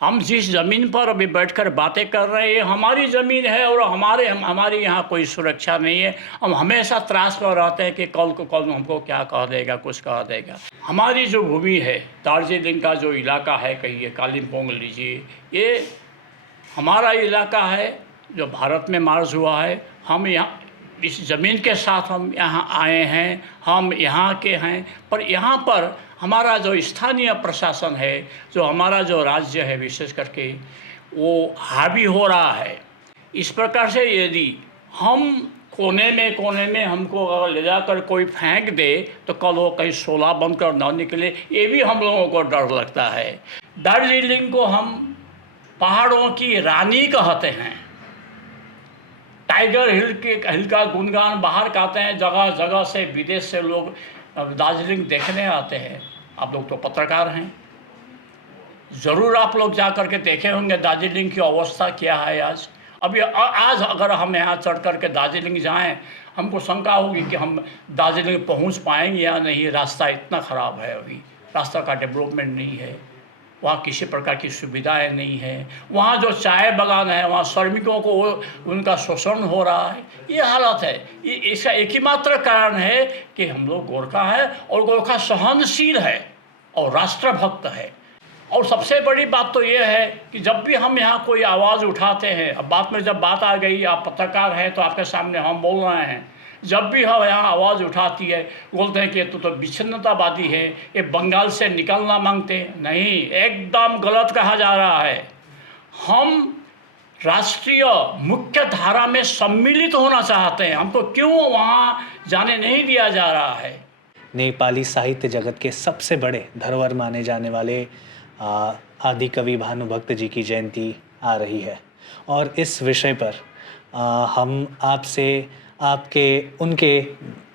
हम जिस ज़मीन पर अभी बैठकर बातें कर रहे हैं ये हमारी ज़मीन है और हमारे यहाँ कोई सुरक्षा नहीं है। हम हमेशा त्रास में रहते हैं कि कल हमको क्या कह देगा, कुछ कह देगा। हमारी जो भूमि है, दार्जिलिंग का जो इलाका है, कहिए कालिम्पोंग लीजिए, ये हमारा इलाका है जो भारत में मर्ज हुआ है। हम यहाँ इस ज़मीन के साथ हम यहाँ आए हैं, हम यहाँ के हैं। पर यहाँ पर हमारा जो स्थानीय प्रशासन है, जो हमारा जो राज्य है विशेष करके, वो हावी हो रहा है। इस प्रकार से यदि हम कोने में हमको अगर ले जाकर कोई फेंक दे तो कल वो कहीं शोला बनकर न निकले, ये भी हम लोगों को डर लगता है। दार्जिलिंग को हम पहाड़ों की रानी कहते हैं। टाइगर हिल का गुणगान बाहर गाते हैं, जगह जगह से विदेश से लोग दार्जिलिंग देखने आते हैं। आप लोग तो पत्रकार हैं, ज़रूर आप लोग जा कर के देखे होंगे दार्जिलिंग की अवस्था क्या है आज। अभी आज अगर हम यहाँ चढ़ कर के दार्जिलिंग जाएं, हमको शंका होगी कि हम दार्जिलिंग पहुँच पाएंगे या नहीं। रास्ता इतना ख़राब है, अभी रास्ता का डेवलपमेंट नहीं है, वहाँ किसी प्रकार की सुविधाएं नहीं है। वहाँ जो चाय बागान है, वहाँ श्रमिकों को उनका शोषण हो रहा है। ये हालत है। इसका एक ही मात्र कारण है कि हम लोग गोरखा है और गोरखा सहनशील है और राष्ट्रभक्त है। और सबसे बड़ी बात तो ये है कि जब भी हम यहाँ कोई आवाज़ उठाते हैं, अब बात में जब बात आ गई, आप पत्रकार हैं तो आपके सामने हम बोल रहे हैं, जब भी हम यहाँ आवाज़ उठाती है बोलते हैं कि तो विच्छिन्नतावादी है, ये बंगाल से निकलना मांगते हैं। नहीं, एकदम गलत कहा जा रहा है। हम राष्ट्रीय मुख्य धारा में सम्मिलित होना चाहते हैं, हमको क्यों वहाँ जाने नहीं दिया जा रहा है। नेपाली साहित्य जगत के सबसे बड़े धरोहर माने जाने वाले आदि कवि भानुभक्त जी की जयंती आ रही है और इस विषय पर हम आपसे आपके उनके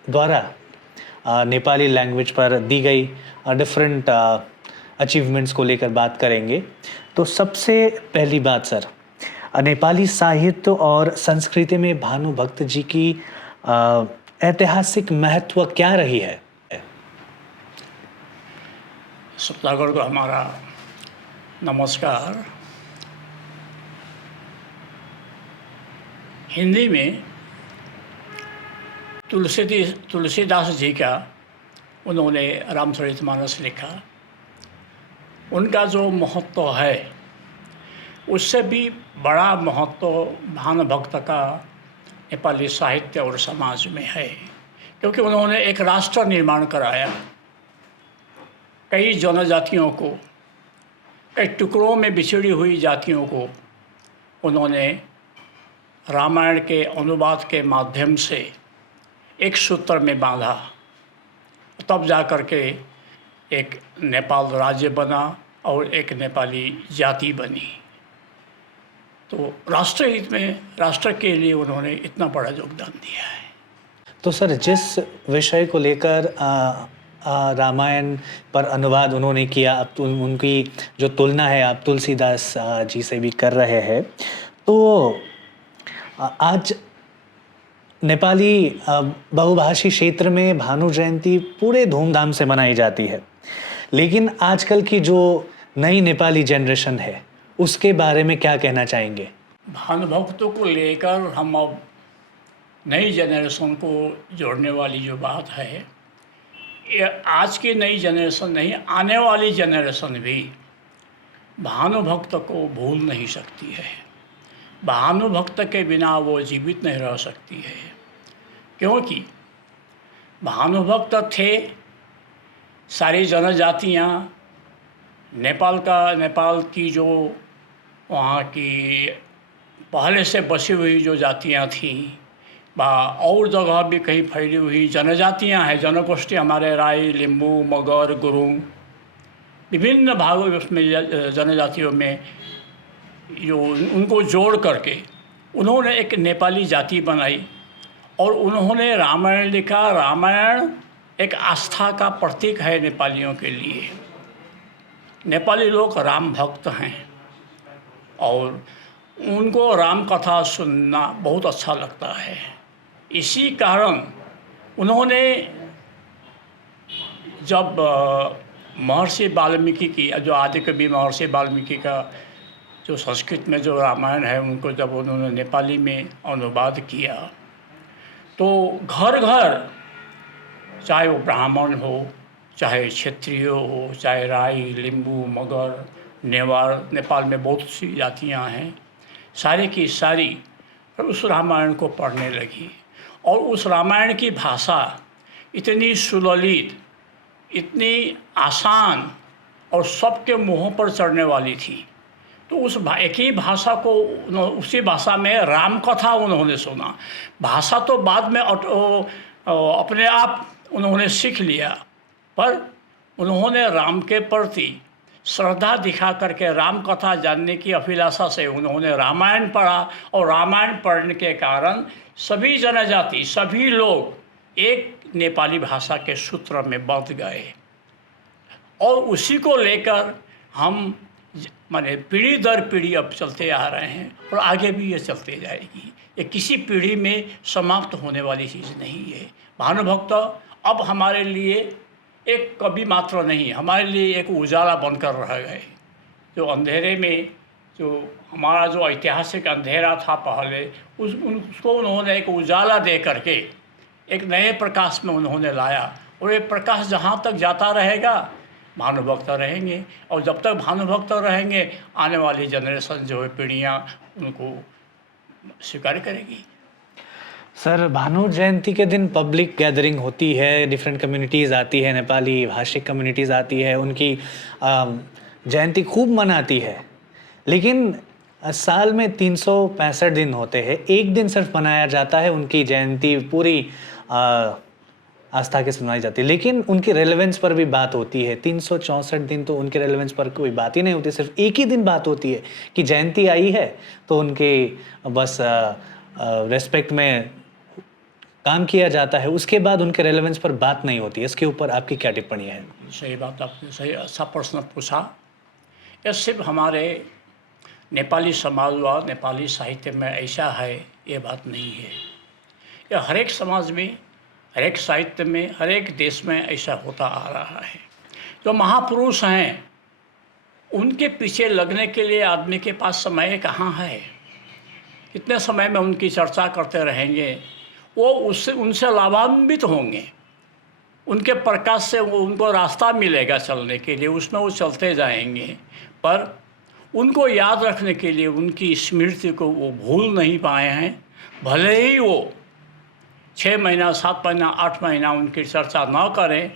द्वारा नेपाली लैंग्वेज पर दी गई डिफरेंट अचीवमेंट्स को लेकर बात करेंगे। तो सबसे पहली बात सर, नेपाली साहित्य और संस्कृति में भानुभक्त जी की ऐतिहासिक महत्व क्या रही है? सत्याग्रह को हमारा नमस्कार। हिंदी में तुलसीदास जी का उन्होंने रामचरितमानस लिखा। उनका जो महत्व है उससे भी बड़ा महत्व भानुभक्त का नेपाली साहित्य और समाज में है, क्योंकि उन्होंने एक राष्ट्र निर्माण कराया। कई जनजातियों को, कई टुकड़ों में बिछड़ी हुई जातियों को उन्होंने रामायण के अनुवाद के माध्यम से एक सूत्र में बांधा, तब जा कर के एक नेपाल राज्य बना और एक नेपाली जाति बनी। तो राष्ट्रहित में, राष्ट्र के लिए उन्होंने इतना बड़ा योगदान दिया है। तो सर, जिस विषय को लेकर रामायण पर अनुवाद उन्होंने किया, अब उनकी जो तुलना है आप तुलसीदास जी से भी कर रहे हैं, तो आज नेपाली बहुभाषी क्षेत्र में भानु जयंती पूरे धूमधाम से मनाई जाती है, लेकिन आजकल की जो नई नेपाली जनरेशन है उसके बारे में क्या कहना चाहेंगे? भानुभक्तों को लेकर हम अब नई जनरेशन को जोड़ने वाली जो बात है, ये आज की नई जनरेशन नहीं, आने वाली जनरेशन भी भानुभक्त को भूल नहीं सकती है। भानुभक्त के बिना वो जीवित नहीं रह सकती है, क्योंकि भानुभक्त थे। सारी जनजातियाँ नेपाल की जो वहाँ की पहले से बसी हुई जो जातियाँ थीं, और जगह भी कहीं फैली हुई जनजातियाँ हैं, जनगोष्ठी हमारे राई, लिम्बू, मगर, गुरुंग, विभिन्न भागों में जनजातियों में जो उनको जोड़ करके उन्होंने एक नेपाली जाति बनाई और उन्होंने रामायण लिखा। रामायण एक आस्था का प्रतीक है नेपालियों के लिए। नेपाली लोग राम भक्त हैं और उनको राम कथा सुनना बहुत अच्छा लगता है। इसी कारण उन्होंने जब महर्षि वाल्मीकि की, जो आदिकवि महर्षि वाल्मीकि का जो संस्कृत में जो रामायण है उनको जब उन्होंने नेपाली में अनुवाद किया तो घर घर, चाहे वो ब्राह्मण हो, चाहे क्षत्रिय हो, चाहे राई, लिंबू, मगर, नेवार, नेपाल में बहुत सी जातियां हैं, सारे की सारी उस रामायण को पढ़ने लगी। और उस रामायण की भाषा इतनी सुललित, इतनी आसान और सबके मुँहों पर चढ़ने वाली थी। तो उस एक ही भाषा को उसी भाषा में राम कथा उन्होंने सुना। भाषा तो बाद में अपने आप उन्होंने सीख लिया, पर उन्होंने राम के प्रति श्रद्धा दिखा करके राम कथा जानने की अभिलाषा से उन्होंने रामायण पढ़ा। और रामायण पढ़ने के कारण सभी जनजाति, सभी लोग एक नेपाली भाषा के सूत्र में बंध गए। और उसी को लेकर हम माने पीढ़ी दर पीढ़ी अब चलते आ रहे हैं और आगे भी ये चलते जाएगी। ये किसी पीढ़ी में समाप्त होने वाली चीज़ नहीं है। भानुभक्त अब हमारे लिए एक कवि मात्र नहीं, हमारे लिए एक उजाला बनकर रह गए। जो अंधेरे में जो हमारा जो ऐतिहासिक अंधेरा था पहले, उसको उन्होंने एक उजाला दे करके एक नए प्रकाश में उन्होंने लाया। और ये प्रकाश जहाँ तक जाता रहेगा भानुभक्त रहेंगे, और जब तक भानुभक्त रहेंगे आने वाली जनरेशन जो है, पीढ़ियाँ उनको स्वीकार करेगी। सर, भानु जयंती के दिन पब्लिक गैदरिंग होती है, डिफरेंट कम्युनिटीज़ आती है, नेपाली भाषिक कम्युनिटीज़ आती है, उनकी जयंती खूब मनाती है। लेकिन साल में 365 दिन होते हैं, एक दिन सिर्फ मनाया जाता है उनकी जयंती, पूरी आस्था के सुनाई जाती है। लेकिन उनकी रेलेवेंस पर भी बात होती है। 364 दिन तो उनके रेलेवेंस पर कोई बात ही नहीं होती, सिर्फ एक ही दिन बात होती है कि जयंती आई है तो उनके बस रेस्पेक्ट में काम किया जाता है। उसके बाद उनके रेलेवेंस पर बात नहीं होती। इसके ऊपर आपकी क्या टिप्पणी है? सही बात, आपने सही अच्छा प्रश्न पूछा। यह सिर्फ हमारे नेपाली समाज व नेपाली साहित्य में ऐसा है ये बात नहीं है। यह हर एक समाज में, हर एक साहित्य में, हर एक देश में ऐसा होता आ रहा है। जो महापुरुष हैं उनके पीछे लगने के लिए आदमी के पास समय कहाँ है? कितने समय में उनकी चर्चा करते रहेंगे, वो उससे उनसे लाभान्वित होंगे। उनके प्रकाश से उनको रास्ता मिलेगा चलने के लिए, उसमें वो चलते जाएंगे। पर उनको याद रखने के लिए उनकी स्मृति को वो भूल नहीं पाए हैं। भले ही वो 6 महीना, 7 महीना, 8 महीना उनकी चर्चा न करें,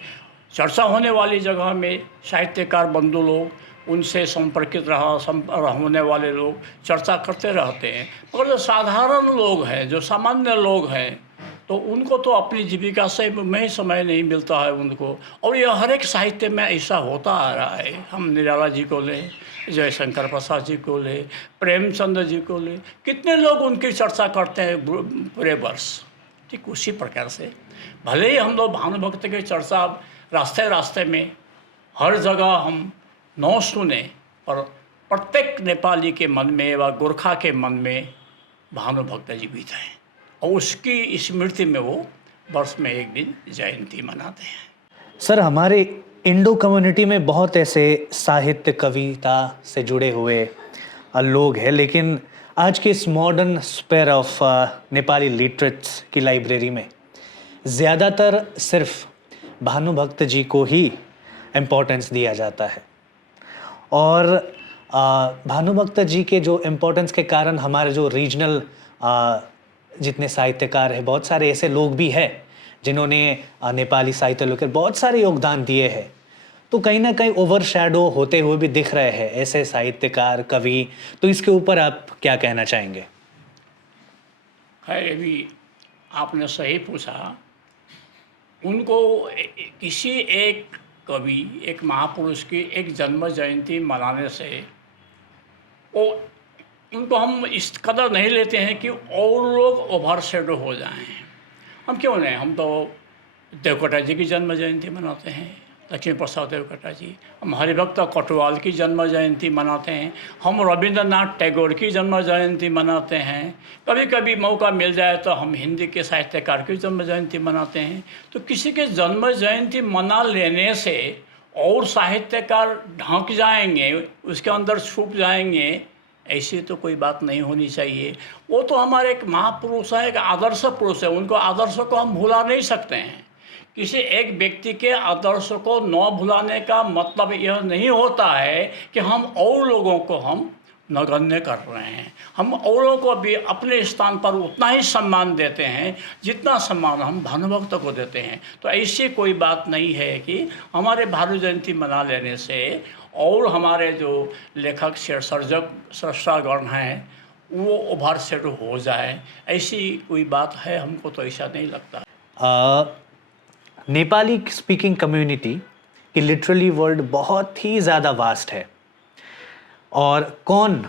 चर्चा होने वाली जगह में साहित्यकार बंधु लोग, उनसे संपर्कित होने वाले लोग चर्चा करते रहते हैं। मगर जो साधारण लोग हैं, जो सामान्य लोग हैं, तो उनको तो अपनी जीविका से में समय नहीं मिलता है उनको। और यह हर एक साहित्य में ऐसा होता आ रहा है। हम निराला जी को लें, जयशंकर प्रसाद जी को लें, प्रेमचंद जी को लें, कितने लोग उनकी चर्चा करते हैं पूरे वर्ष। ठीक उसी प्रकार से भले ही हम लोग भानुभक्त की चर्चा रास्ते रास्ते में हर जगह हम न सुने, पर प्रत्येक नेपाली के मन में व गोरखा के मन में भानुभक्त जीवित हैं। और उसकी स्मृति में वो वर्ष में एक दिन जयंती मनाते हैं। सर, हमारे इंडो कम्युनिटी में बहुत ऐसे साहित्य, कविता से जुड़े हुए लोग हैं, लेकिन आज के इस modern sphere of Nepali literatures की लाइब्रेरी में ज़्यादातर सिर्फ भानुभक्त जी को ही इम्पोर्टेंस दिया जाता है। और भानुभक्त जी के जो इम्पोर्टेंस के कारण हमारे जो रीजनल जितने साहित्यकार हैं, बहुत सारे ऐसे लोग भी हैं जिन्होंने नेपाली साहित्य लेकर बहुत सारे योगदान दिए हैं, तो कहीं ना कहीं ओवरशैडो होते हुए भी दिख रहे हैं ऐसे साहित्यकार, कवि। तो इसके ऊपर आप क्या कहना चाहेंगे? खैर, अभी आपने सही पूछा। उनको किसी एक कवि, एक महापुरुष की एक जन्म जयंती मनाने से वो उनको हम इस कदर नहीं लेते हैं कि और लोग ओवरशैडो हो जाएं। हम क्यों नहीं, हम तो देवकोटा जी की जन्म जयंती मनाते हैं, लक्ष्मी प्रसाद देवकोटा जी। हम हरिभक्त कटवाल की जन्म जयंती मनाते हैं, हम रविंद्रनाथ टैगोर की जन्म जयंती मनाते हैं। कभी कभी मौका मिल जाए तो हम हिंदी के साहित्यकार की जन्म जयंती मनाते हैं। तो किसी के जन्म जयंती मना लेने से और साहित्यकार ढक जाएंगे, उसके अंदर छुप जाएंगे, ऐसी तो कोई बात नहीं होनी चाहिए। वो तो हमारे एक महापुरुष हैं, एक आदर्श पुरुष है, उनको आदर्श को हम भुला नहीं सकते हैं। किसी एक व्यक्ति के आदर्श को न भुलाने का मतलब यह नहीं होता है कि हम और लोगों को हम नगण्य कर रहे हैं। हम औरों को भी अपने स्थान पर उतना ही सम्मान देते हैं जितना सम्मान हम भानुभक्त को देते हैं। तो ऐसी कोई बात नहीं है कि हमारे भानु जयंती मना लेने से और हमारे जो लेखक सर्जक स्रष्टागण हैं वो ओवर शेडो हो जाए, ऐसी कोई बात है, हमको तो ऐसा नहीं लगता। नेपाली स्पीकिंग कम्युनिटी की लिटरली वर्ल्ड बहुत ही ज़्यादा वास्ट है, और कौन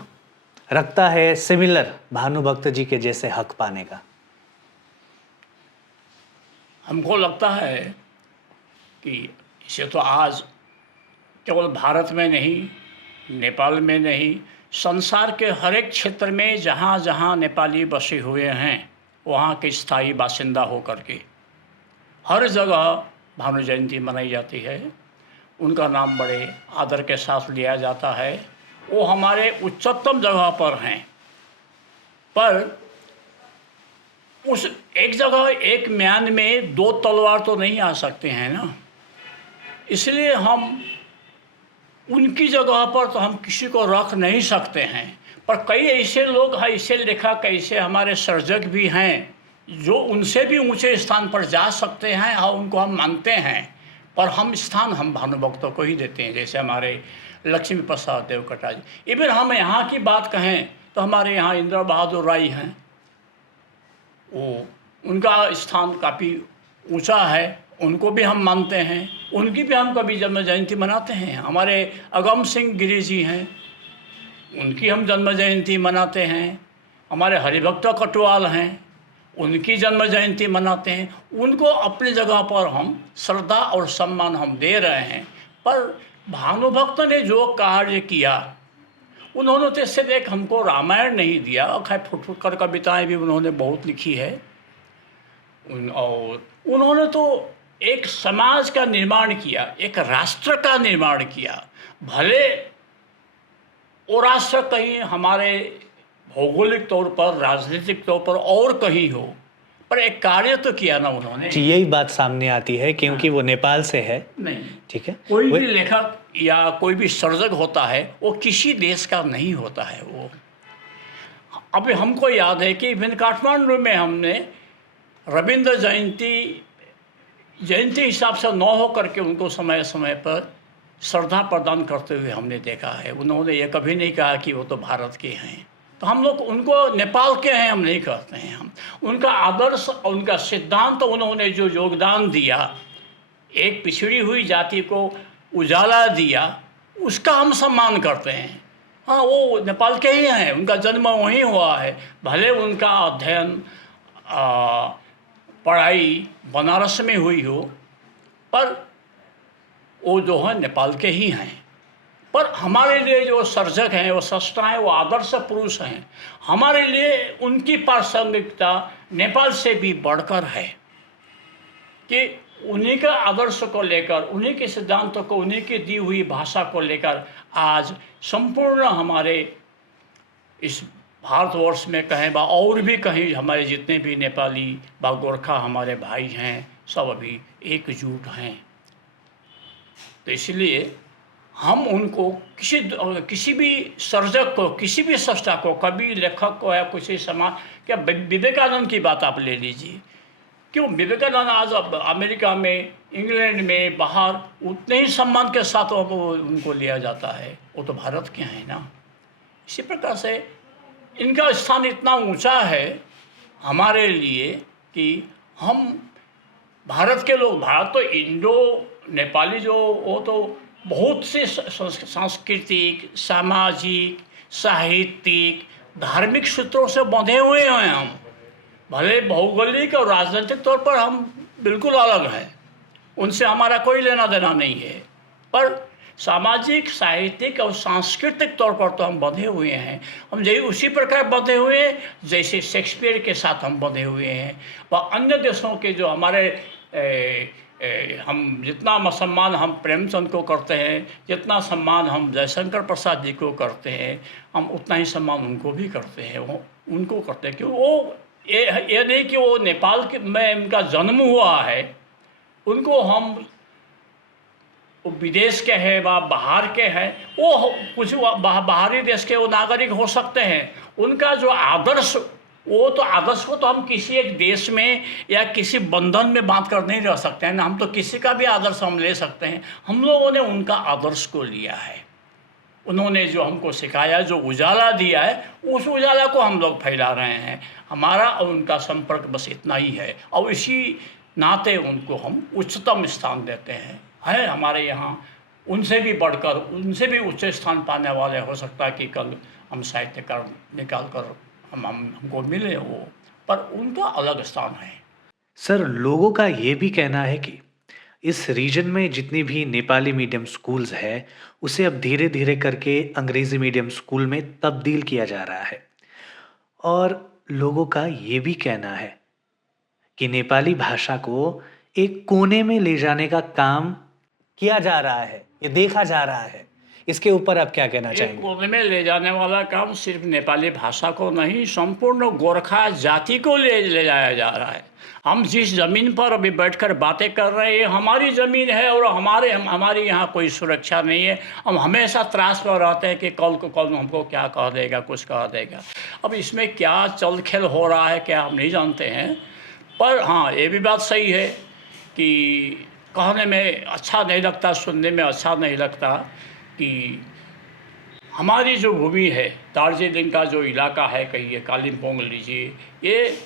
रखता है सिमिलर भानुभक्त जी के जैसे हक पाने का? हमको लगता है कि इसे तो आज केवल भारत में नहीं, नेपाल में नहीं, संसार के हर एक क्षेत्र में जहाँ जहाँ नेपाली बसे हुए हैं वहाँ के स्थायी बासिंदा होकर के हर जगह भानु जयंती मनाई जाती है। उनका नाम बड़े आदर के साथ लिया जाता है। वो हमारे उच्चतम जगह पर हैं, पर उस एक जगह एक म्यान में दो तलवार तो नहीं आ सकते हैं ना। इसलिए हम उनकी जगह पर तो हम किसी को रख नहीं सकते हैं। पर कई ऐसे लोग हैं, ऐसे लेखक, ऐसे हमारे सर्जक भी हैं जो उनसे भी ऊंचे स्थान पर जा सकते हैं और उनको हम मानते हैं, पर हम स्थान हम भानुभक्तों को ही देते हैं। जैसे हमारे लक्ष्मी प्रसाद देवकटा जी। इवन हम यहाँ की बात कहें तो हमारे यहाँ इंदिरा बहादुर राय हैं, वो उनका स्थान काफ़ी ऊंचा है, उनको भी हम मानते हैं, उनकी भी हम कभी जन्म जयंती मनाते हैं। हमारे अगम सिंह गिरी जी हैं, उनकी हम जन्म जयंती मनाते हैं। हमारे हरिभक्त कटवाल हैं, उनकी जन्म जयंती मनाते हैं। उनको अपनी जगह पर हम श्रद्धा और सम्मान हम दे रहे हैं। पर भानुभक्त ने जो कार्य किया, उन्होंने तो सिर्फ एक हमको रामायण नहीं दिया, खैर फुट कर कविताएँ भी उन्होंने बहुत लिखी है। और उन्होंने तो एक समाज का निर्माण किया, एक राष्ट्र का निर्माण किया। भले वो राष्ट्र कहीं हमारे भौगोलिक तौर पर, राजनीतिक तौर पर और कहीं हो, पर एक कार्य तो किया ना उन्होंने। जी, यही बात सामने आती है क्योंकि वो नेपाल से है। नहीं, ठीक है, कोई भी लेखक या कोई भी सर्जक होता है वो किसी देश का नहीं होता है। वो अभी हमको याद है कि इवन काठमांडू में हमने रविंद्र जयंती हिसाब से न हो करके उनको समय समय पर श्रद्धा प्रदान करते हुए हमने देखा है। उन्होंने ये कभी नहीं कहा कि वो तो भारत के हैं, तो हम लोग उनको नेपाल के हैं हम नहीं कहते हैं। हम उनका आदर्श और उनका सिद्धांत, उन्होंने जो योगदान दिया, एक पिछड़ी हुई जाति को उजाला दिया, उसका हम सम्मान करते हैं। हाँ, वो नेपाल के ही हैं, उनका जन्म वहीं हुआ है। भले उनका अध्ययन पढ़ाई बनारस में हुई हो, पर वो जो है नेपाल के ही हैं। पर हमारे लिए जो सर्जक हैं, वो स्रष्टा हैं, वो आदर्श पुरुष हैं। हमारे लिए उनकी प्रासंगिकता नेपाल से भी बढ़कर है कि उन्हीं का आदर्श को लेकर, उन्हीं के सिद्धांतों को, उन्हीं की दी हुई भाषा को लेकर आज संपूर्ण हमारे इस भारतवर्ष में कहें बा और भी कहीं हमारे जितने भी नेपाली बा गोरखा हमारे भाई हैं, सब अभी एकजुट हैं। तो इसलिए हम उनको किसी भी सर्जक को, किसी भी स्रष्टा को, कवि लेखक को या किसी समाज, क्या विवेकानंद की बात आप ले लीजिए, क्यों विवेकानंद आज अमेरिका में, इंग्लैंड में, बाहर उतने ही सम्मान के साथ उनको लिया जाता है। वो तो भारत के हैं ना। इसी प्रकार से इनका स्थान इतना ऊंचा है हमारे लिए कि हम भारत के लोग, भारत तो इंडो नेपाली जो, वो तो बहुत से सांस्कृतिक, सामाजिक, साहित्यिक, धार्मिक सूत्रों से बंधे हुए हैं। हम भले भौगोलिक और राजनीतिक तौर पर हम बिल्कुल अलग हैं, उनसे हमारा कोई लेना देना नहीं है, पर सामाजिक, साहित्यिक और सांस्कृतिक तौर पर तो हम बंधे हुए हैं। हम यही उसी प्रकार बंधे हुए हैं जैसे शेक्सपियर के साथ हम बंधे हुए हैं, व अन्य देशों के जो हमारे हम जितना सम्मान हम प्रेमचंद को करते हैं, जितना सम्मान हम जयशंकर प्रसाद जी को करते हैं, हम उतना ही सम्मान उनको भी करते हैं। वो उनको करते हैं क्यों, वो ये नहीं कि वो नेपाल में उनका जन्म हुआ है, उनको हम वो विदेश के हैं व बाहर के हैं, वो कुछ बाहरी देश के वो नागरिक हो सकते हैं, उनका जो आदर्श, वो तो आदर्श को तो हम किसी एक देश में या किसी बंधन में बांध कर नहीं रह सकते हैं ना, हम तो किसी का भी आदर्श हम ले सकते हैं। हम लोगों ने उनका आदर्श को लिया है, उन्होंने जो हमको सिखाया, जो उजाला दिया है, उस उजाला को हम लोग फैला रहे हैं। हमारा और उनका संपर्क बस इतना ही है, और इसी नाते उनको हम उच्चतम स्थान देते हैं। है हमारे यहाँ उनसे भी बढ़कर, उनसे भी उच्च स्थान पाने वाले, हो सकता है कि कल हम साहित्यकार निकाल कर हमको मिले वो, पर उनका अलग स्थान है। सर, लोगों का ये भी कहना है कि इस रीजन में जितनी भी नेपाली मीडियम स्कूल्स है, उसे अब धीरे धीरे करके अंग्रेज़ी मीडियम स्कूल में तब्दील किया जा रहा है। और लोगों का ये भी कहना है कि नेपाली भाषा को एक कोने में ले जाने का काम किया जा रहा है, ये देखा जा रहा है। इसके ऊपर आप क्या कहना एक चाहेंगे? कोने में ले जाने वाला काम सिर्फ नेपाली भाषा को नहीं, संपूर्ण गोरखा जाति को ले जाया जा रहा है। हम जिस ज़मीन पर अभी बैठकर बातें कर रहे हैं, ये हमारी ज़मीन है, और हमारी यहाँ कोई सुरक्षा नहीं है। हम हमेशा त्रास पर रहते हैं कि कल हमको क्या कह देगा, कुछ कह देगा। अब इसमें क्या चल खेल हो रहा है क्या हम नहीं जानते हैं, पर हाँ, ये भी बात सही है कि कहने में अच्छा नहीं लगता, सुनने में अच्छा नहीं लगता कि हमारी जो भूमि है, दार्जिलिंग का जो इलाका है, कहिए कालिम्पोंग लीजिए, ये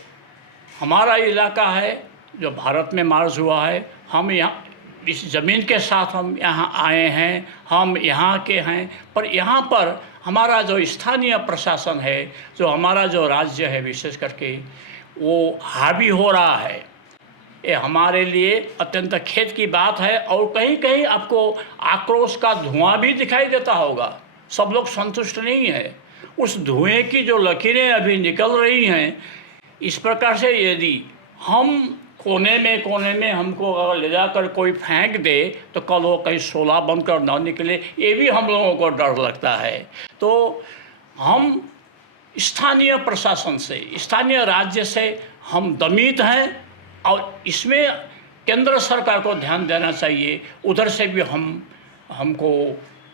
हमारा इलाका है जो भारत में मार्ज हुआ है। हम यहाँ इस ज़मीन के साथ हम यहाँ आए हैं, हम यहाँ के हैं, पर यहाँ पर हमारा जो स्थानीय प्रशासन है, जो हमारा जो राज्य है विशेष करके, वो हावी हो रहा है। ये हमारे लिए अत्यंत खेद की बात है, और कहीं कहीं आपको आक्रोश का धुआं भी दिखाई देता होगा। सब लोग संतुष्ट नहीं है, उस धुएं की जो लकीरें अभी निकल रही हैं, इस प्रकार से यदि हम कोने में हमको अगर ले जाकर कोई फेंक दे तो कल वो कहीं शोला बनकर ना निकले, ये भी हम लोगों को डर लगता है। तो हम स्थानीय प्रशासन से, स्थानीय राज्य से हम दमित हैं, और इसमें केंद्र सरकार को ध्यान देना चाहिए। उधर से भी हमको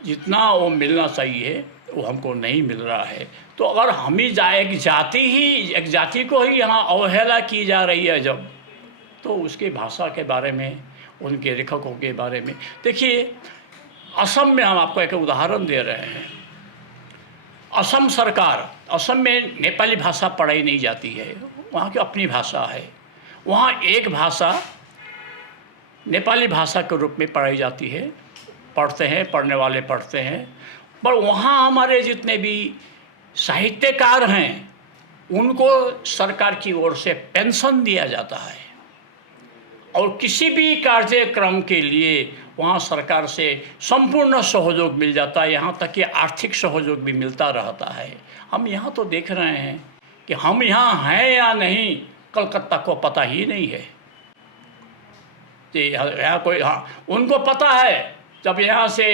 जितना वो मिलना चाहिए वो हमको नहीं मिल रहा है। तो अगर हम ही एक जाति को ही यहाँ अवहेला की जा रही है जब, तो उसकी भाषा के बारे में, उनके लेखकों के बारे में देखिए। असम में हम आपको एक उदाहरण दे रहे हैं। असम सरकार, असम में नेपाली भाषा पढ़ाई नहीं जाती है, वहाँ की अपनी भाषा है। वहाँ एक भाषा नेपाली भाषा के रूप में पढ़ाई जाती है, पढ़ते हैं, पढ़ने वाले पढ़ते हैं, पर वहाँ हमारे जितने भी साहित्यकार हैं उनको सरकार की ओर से पेंशन दिया जाता है, और किसी भी कार्यक्रम के लिए वहाँ सरकार से संपूर्ण सहयोग मिल जाता है, यहाँ तक कि आर्थिक सहयोग भी मिलता रहता है। हम यहाँ तो देख रहे हैं कि हम यहाँ हैं या नहीं, कलकत्ता को पता ही नहीं है कि यहाँ कोई, हाँ उनको पता है, जब यहाँ से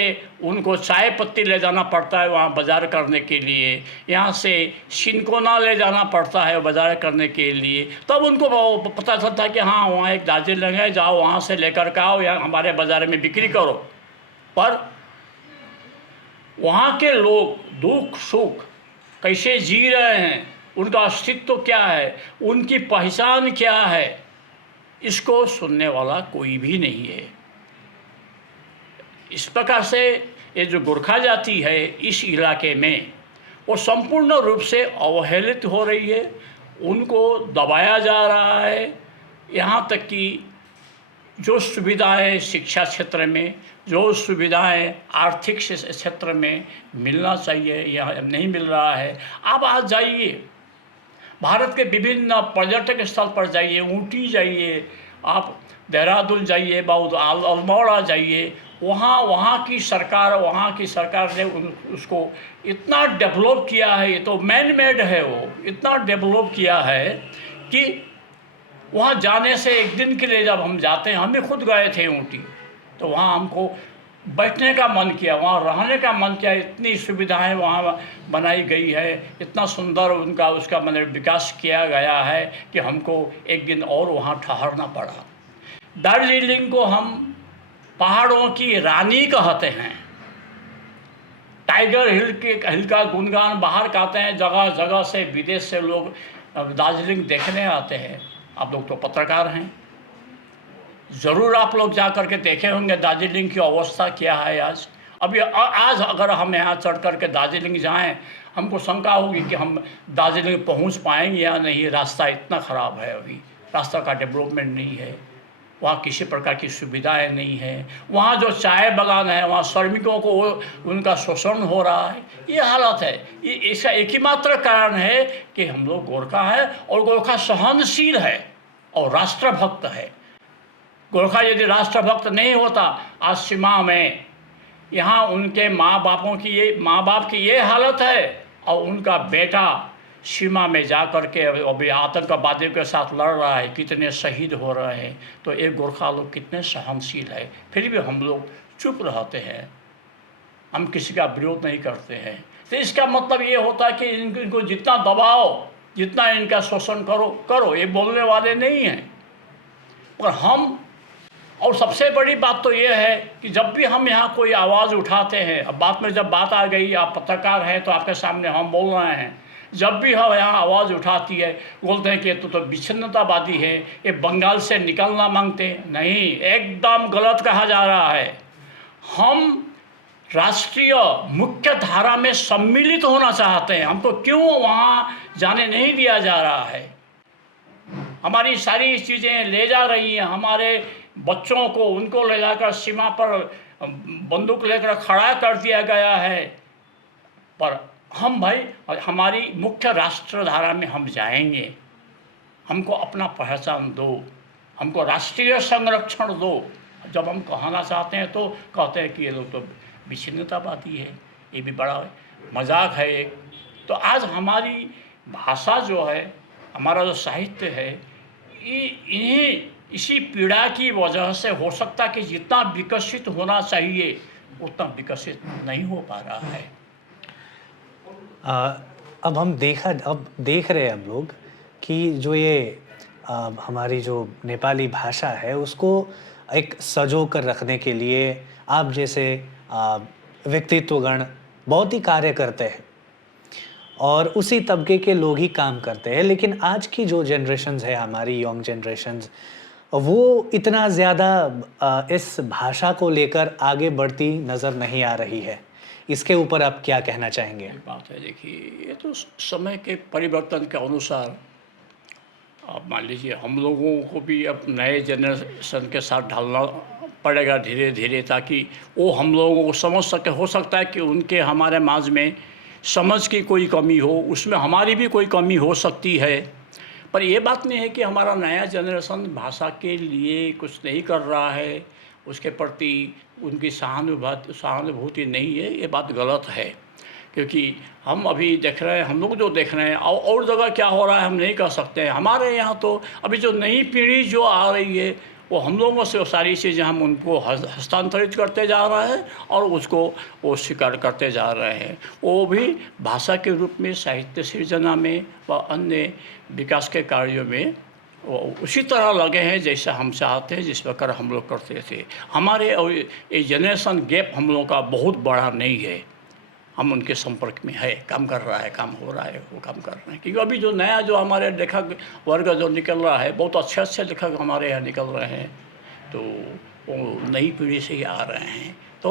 उनको चाय पत्ती ले जाना पड़ता है वहाँ बाज़ार करने के लिए, यहाँ से सिनकोना ले जाना पड़ता है बाज़ार करने के लिए, तब उनको पता चलता है कि हाँ वहाँ एक दार्जिलिंग है, जाओ वहाँ से लेकर के आओ, यहाँ हमारे बाज़ार में बिक्री करो। पर वहाँ के लोग दुख सुख कैसे जी रहे हैं, उनका अस्तित्व क्या है, उनकी पहचान क्या है, इसको सुनने वाला कोई भी नहीं है। इस प्रकार से ये जो गोरखा जाति है इस इलाके में, वो संपूर्ण रूप से अवहेलित हो रही है, उनको दबाया जा रहा है। यहाँ तक कि जो सुविधाएं शिक्षा क्षेत्र में, जो सुविधाएं आर्थिक क्षेत्र में मिलना चाहिए, यह नहीं मिल रहा है। आप आज जाइए, भारत के विभिन्न पर्यटक स्थल पर जाइए, ऊटी जाइए, आप देहरादून जाइए, अल्मोड़ा जाइए, वहाँ की सरकार ने उसको इतना डेवलप किया है, ये तो मैन मेड है, वो इतना डेवलप किया है कि वहाँ जाने से एक दिन के लिए जब हम जाते हैं, हम भी खुद गए थे ऊटी, तो वहाँ हमको बैठने का मन किया, वहाँ रहने का मन किया। इतनी सुविधाएं वहाँ बनाई गई है, इतना सुंदर उनका उसका मतलब विकास किया गया है कि हमको एक दिन और वहाँ ठहरना पड़ा। दार्जिलिंग को हम पहाड़ों की रानी कहते हैं। टाइगर हिल का गुणगान बाहर गाते हैं, जगह जगह से विदेश से लोग दार्जिलिंग देखने आते हैं। आप लोग तो पत्रकार हैं, ज़रूर आप लोग जा कर के देखे होंगे दार्जिलिंग की अवस्था क्या है आज। अभी आज अगर हम यहाँ चढ़ कर के दार्जिलिंग जाएं, हमको शंका होगी कि हम दार्जिलिंग पहुँच पाएंगे या नहीं। रास्ता इतना ख़राब है, अभी रास्ता का डेवलपमेंट नहीं है, वहाँ किसी प्रकार की सुविधाएं नहीं है। वहाँ जो चाय बागान है, वहाँ श्रमिकों को उनका शोषण हो रहा है, ये हालत है। ये इसका एक ही मात्र कारण है कि हम लोग गोरखा है, और गोरखा सहनशील है और राष्ट्रभक्त है। गोरखा यदि राष्ट्रभक्त नहीं होता, आज सीमा में यहाँ उनके माँ बाप की ये हालत है, और उनका बेटा सीमा में जा कर के अभी आतंकवादियों के साथ लड़ रहा है, कितने शहीद हो रहे हैं। तो ये गोरखा लोग कितने सहनशील है, फिर भी हम लोग चुप रहते हैं, हम किसी का विरोध नहीं करते हैं। तो इसका मतलब ये होता है कि इनको जितना दबाओ, जितना इनका शोषण करो, ये बोलने वाले नहीं हैं। पर हम, और सबसे बड़ी बात तो ये है कि जब भी हम यहाँ कोई आवाज़ उठाते हैं, अब बात में जब बात आ गई, आप पत्रकार हैं तो आपके सामने हम बोल रहे हैं, जब भी हम यहाँ आवाज़ उठाती है, बोलते हैं कि ये तो विच्छिन्नतावादी है, ये बंगाल से निकलना मांगते हैं। नहीं, एकदम गलत कहा जा रहा है। हम राष्ट्रीय मुख्य धारा में सम्मिलित होना चाहते हैं, हमको क्यों वहाँ जाने नहीं दिया जा रहा है। हमारी सारी चीज़ें ले जा रही हैं, हमारे बच्चों को उनको ले जाकर सीमा पर बंदूक लेकर खड़ा कर दिया गया है। पर हम भाई, हमारी मुख्य राष्ट्र धारा में हम जाएंगे, हमको अपना पहचान दो, हमको राष्ट्रीय संरक्षण दो। जब हम कहना चाहते हैं तो कहते हैं कि ये लोग तो विच्छिन्नतावादी है, ये भी बड़ा मजाक है एक। तो आज हमारी भाषा जो है, हमारा जो साहित्य है, इसी पीड़ा की वजह से हो सकता है कि जितना विकसित होना चाहिए उतना विकसित नहीं हो पा रहा है। अब देख रहे हैं हम लोग कि जो ये हमारी जो नेपाली भाषा है उसको एक सजो कर रखने के लिए आप जैसे व्यक्तित्वगण बहुत ही कार्य करते हैं, और उसी तबके के लोग ही काम करते हैं। लेकिन आज की जो जनरेशन्स है, हमारी यंग जनरेशन्स, वो इतना ज़्यादा इस भाषा को लेकर आगे बढ़ती नज़र नहीं आ रही है। इसके ऊपर आप क्या कहना चाहेंगे? बात है, देखिए, ये तो समय के परिवर्तन के अनुसार, आप मान लीजिए हम लोगों को भी अब नए जनरेशन के साथ ढलना पड़ेगा धीरे धीरे, ताकि वो हम लोगों को समझ सके। हो सकता है कि उनके हमारे माज में समझ की कोई कमी हो, उसमें हमारी भी कोई कमी हो सकती है। पर ये बात नहीं है कि हमारा नया जनरेशन भाषा के लिए कुछ नहीं कर रहा है, उसके प्रति उनकी सहानुभूति नहीं है, ये बात गलत है। क्योंकि हम अभी देख रहे हैं, हम लोग जो देख रहे हैं, और जगह क्या हो रहा है हम नहीं कह सकते हैं। हमारे यहाँ तो अभी जो नई पीढ़ी जो आ रही है, वो हम लोगों से सारी चीज़ें हम उनको हस्तांतरित करते जा रहे हैं, और उसको वो स्वीकार करते जा रहे हैं। वो भी भाषा के रूप में, साहित्य सृजना में व अन्य विकास के कार्यों में वो उसी तरह लगे हैं जैसा हम चाहते हैं, जिस प्रकार हम लोग करते थे। हमारे ये जनरेशन गैप हम लोगों का बहुत बड़ा नहीं है, हम उनके संपर्क में है, काम कर रहा है, काम हो रहा है, वो काम कर रहे हैं। क्योंकि अभी जो नया जो हमारे लेखक वर्ग जो निकल रहा है, बहुत अच्छे लेखक हमारे यहाँ निकल रहे हैं, तो वो नई पीढ़ी से ही आ रहे हैं। तो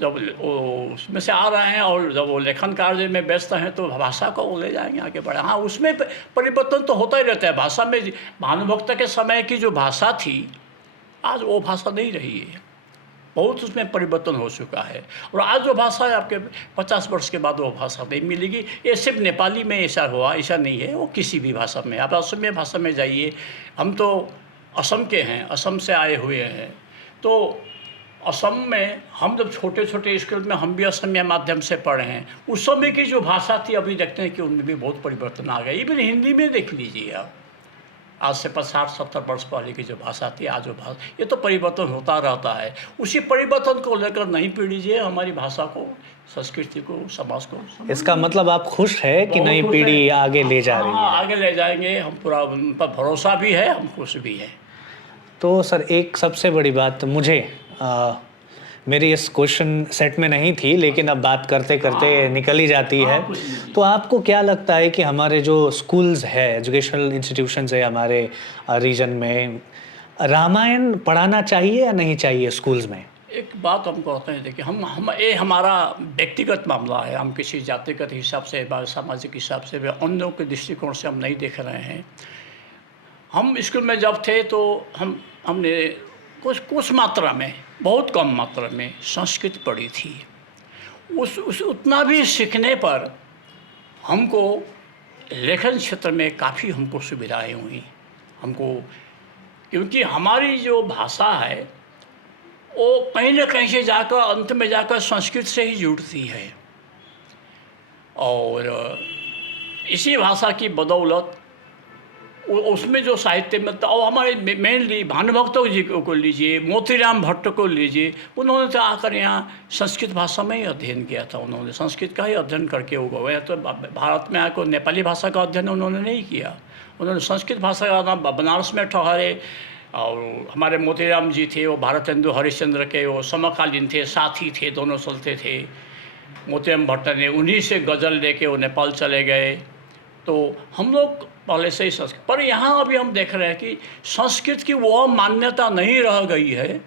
जब वो उसमें से आ रहे हैं और जब वो लेखन कार्य में व्यस्त हैं, तो भाषा को वो ले जाएंगे आगे बढ़े। हाँ, उसमें परिवर्तन तो होता ही रहता है। भाषा में भानुभक्त के समय की जो भाषा थी, आज वो भाषा नहीं रही है, बहुत उसमें परिवर्तन हो चुका है। और आज जो भाषा है, आपके 50 वर्ष के बाद वो भाषा नहीं मिलेगी। ये सिर्फ नेपाली में ऐसा हुआ, ऐसा नहीं है, वो किसी भी भाषा में। आप असमिया भाषा में जाइए, हम तो असम के हैं, असम से आए हुए हैं, तो असम में हम जब छोटे छोटे स्कूल में हम भी असमिया माध्यम से पढ़े हैं, उस समय की जो भाषा थी, अभी देखते हैं कि उनमें भी बहुत परिवर्तन आ गया। इवन हिंदी में देख लीजिए आप, आज से 60-70 वर्ष पहले की जो भाषा थी, आज जो भाषा, ये तो परिवर्तन होता रहता है। उसी परिवर्तन को लेकर नई पीढ़ी जो है हमारी भाषा को, संस्कृति को, समाज को, इसका मतलब आप खुश है कि बहुत नई खुश पीढ़ी है। आगे ले जा रही हाँ, है? आगे ले जाएंगे हम, पूरा उन पर भरोसा भी है, हम खुश भी हैं। तो सर एक सबसे बड़ी बात मुझे मेरी इस क्वेश्चन सेट में नहीं थी, लेकिन अब बात करते करते निकल ही जाती है। कुछ नहीं। तो आपको क्या लगता है कि हमारे जो स्कूल्स है, एजुकेशनल इंस्टीट्यूशंस है हमारे रीजन में, रामायण पढ़ाना चाहिए या नहीं चाहिए स्कूल्स में? एक बात हम कहते हैं, देखिए हम ये हमारा व्यक्तिगत मामला है, हम किसी जातिगत हिसाब से या सामाजिक हिसाब से या अन्यों के दृष्टिकोण से हम नहीं देख रहे हैं। हम स्कूल में जब थे तो हमने कुछ मात्रा में, बहुत कम मात्रा में संस्कृत पढ़ी थी। उस उतना भी सीखने पर हमको लेखन क्षेत्र में काफ़ी हमको सुविधाएं हुई हमको, क्योंकि हमारी जो भाषा है वो कहीं न कहीं से जाकर अंत में जाकर संस्कृत से ही जुड़ती है। और इसी भाषा की बदौलत उसमें जो साहित्य में, और हमारे मेनली भानुभक्त जी को लीजिए, मोतीराम भट्ट को लीजिए, उन्होंने तो आकर यहाँ संस्कृत भाषा में ही अध्ययन किया था। उन्होंने संस्कृत का ही अध्ययन करके वो गए, तो भारत में आकर नेपाली भाषा का अध्ययन उन्होंने नहीं किया। उन्होंने संस्कृत भाषा का नाम बनारस में ठहरे। और हमारे मोतीराम जी थे, वो भारतेंदु हरिश्चंद्र के वो समकालीन थे, साथी थे, दोनों चलते थे। मोतीराम भट्ट ने उन्हीं से गज़ल लेके वो नेपाल चले गए। तो हम लोग पहले से ही संस्कृत, पर यहाँ अभी हम देख रहे हैं कि संस्कृत की वो मान्यता नहीं रह गई है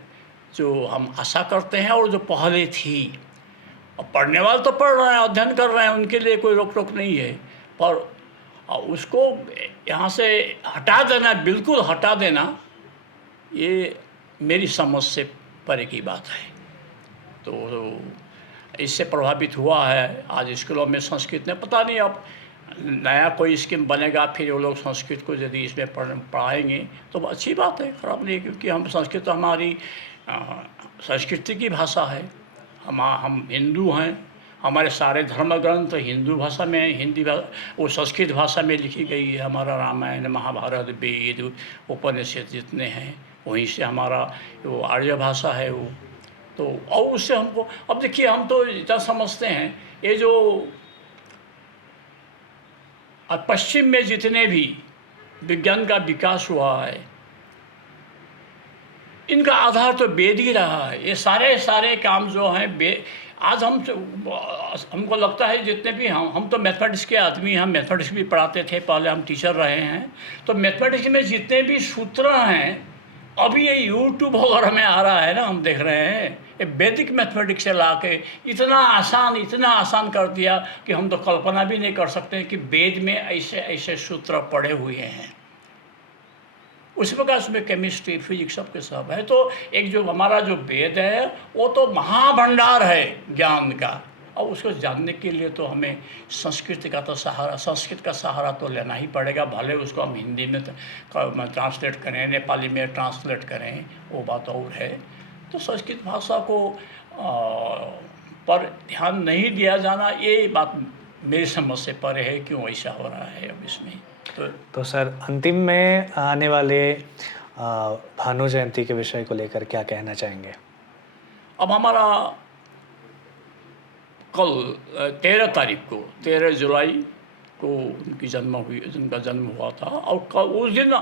जो हम आशा करते हैं और जो पहले थी। और पढ़ने वाले तो पढ़ रहे हैं, अध्ययन कर रहे हैं, उनके लिए कोई रोक टोक नहीं है, पर उसको यहाँ से हटा देना, बिल्कुल हटा देना, ये मेरी समझ से परे की बात है। तो इससे प्रभावित हुआ है आज स्कूलों में संस्कृत ने, पता नहीं अब नया कोई स्कीम बनेगा फिर वो लोग संस्कृत को यदि इसमें पढ़ाएंगे तो अच्छी बात है, खराब नहीं, क्योंकि हम संस्कृत तो हमारी संस्कृति की भाषा है। हम हिंदू हैं, हमारे सारे धर्म ग्रंथ हिंदू भाषा में, वो संस्कृत भाषा में लिखी गई है। हमारा रामायण, महाभारत, वेद, उपनिषद जितने हैं वहीं से हमारा वो आर्य भाषा है वो। तो और उससे हमको, अब देखिए हम तो इतना समझते हैं, ये जो पश्चिम में जितने भी विज्ञान का विकास हुआ है, इनका आधार तो वेद ही रहा है। ये सारे काम जो हैं आज हमको लगता है जितने भी हम तो मैथमेटिक्स के आदमी, हम मैथमेटिक्स भी पढ़ाते थे, पहले हम टीचर रहे हैं। तो मैथमेटिक्स में जितने भी सूत्र हैं अभी ये यूट्यूब वगैरह में आ रहा है ना, हम देख रहे हैं, ये वैदिक मैथमेटिक्स से ला के इतना आसान कर दिया कि हम तो कल्पना भी नहीं कर सकते कि वेद में ऐसे सूत्र पड़े हुए हैं। उसी प्रकार उसमें केमिस्ट्री, फिजिक्स सबके सब है। तो एक जो हमारा जो वेद है वो तो महाभंडार है ज्ञान का, और उसको जानने के लिए तो हमें संस्कृत का सहारा तो लेना ही पड़ेगा। भले उसको हम हिंदी में ट्रांसलेट करें, नेपाली में ट्रांसलेट करें, वो बात और है। तो संस्कृत भाषा को पर ध्यान नहीं दिया जाना, ये बात मेरी समझ से परे है। क्यों ऐसा हो रहा है अब इसमें? तो सर अंतिम में आने वाले भानु जयंती के विषय को लेकर क्या कहना चाहेंगे? अब हमारा कल 13 तारीख को, 13 जुलाई को उनका जन्म हुआ था। और उस दिन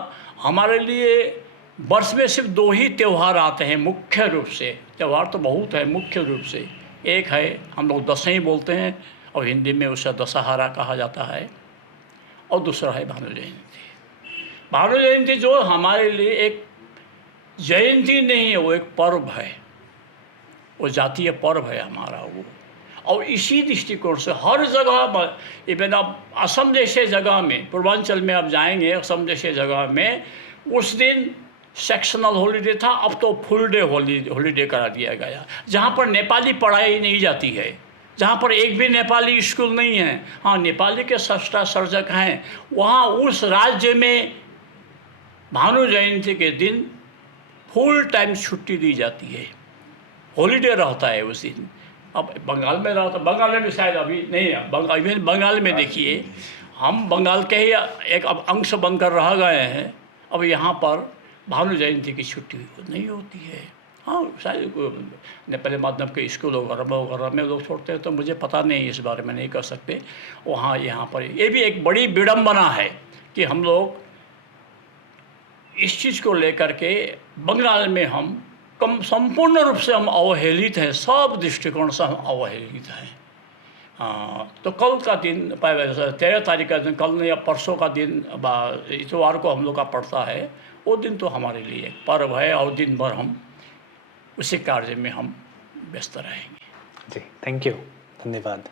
हमारे लिए वर्ष में सिर्फ 2 ही त्यौहार आते हैं मुख्य रूप से। त्यौहार तो बहुत है, मुख्य रूप से एक है, हम लोग दशई बोलते हैं और हिंदी में उसे दशहरा कहा जाता है, और दूसरा है भानु जयंती। भानु जयंती जो हमारे लिए एक जयंती नहीं है, वो एक पर्व है, वो जातीय पर्व है हमारा वो। और इसी दृष्टिकोण से हर जगह, इवन आप असम जैसे जगह में, पूर्वांचल में आप जाएंगे, असम जैसे जगह में उस दिन सेक्शनल हॉलीडे था, अब तो फुल डे हॉलीडे करा दिया गया। जहाँ पर नेपाली पढ़ाई नहीं जाती है, जहाँ पर एक भी नेपाली स्कूल नहीं है, हाँ नेपाली के सृष्टा सर्जक हैं, वहाँ उस राज्य में भानु जयंती के दिन फुल टाइम छुट्टी दी जाती है, हॉलीडे रहता है उस दिन। अब बंगाल में रहता, बंगाल में शायद अभी नहीं है, इवन बंगाल में देखिए, हम बंगाल के ही एक अब अंश बनकर रह गए हैं, अब यहाँ पर भानु जयंती की छुट्टी नहीं होती है। हाँ, शायद नेपाली माध्यम के स्कूल वगैरह में लोग छोड़ते हैं, तो मुझे पता नहीं, इस बारे में नहीं कर सकते। वहाँ यहाँ पर ये भी एक बड़ी विडंबना है कि हम लोग इस चीज़ को लेकर के बंगाल में हम संपूर्ण रूप से हम अवहेलित हैं, सब दृष्टिकोण से हम अवहेलित हैं। तो कल का दिन 13 तारीख का दिन, कल या परसों का दिन, इतवार को हम लोग का पड़ता है, वो दिन तो हमारे लिए पर्व है और दिन भर हम उसी कार्य में हम व्यस्त रहेंगे। जी, थैंक यू, धन्यवाद।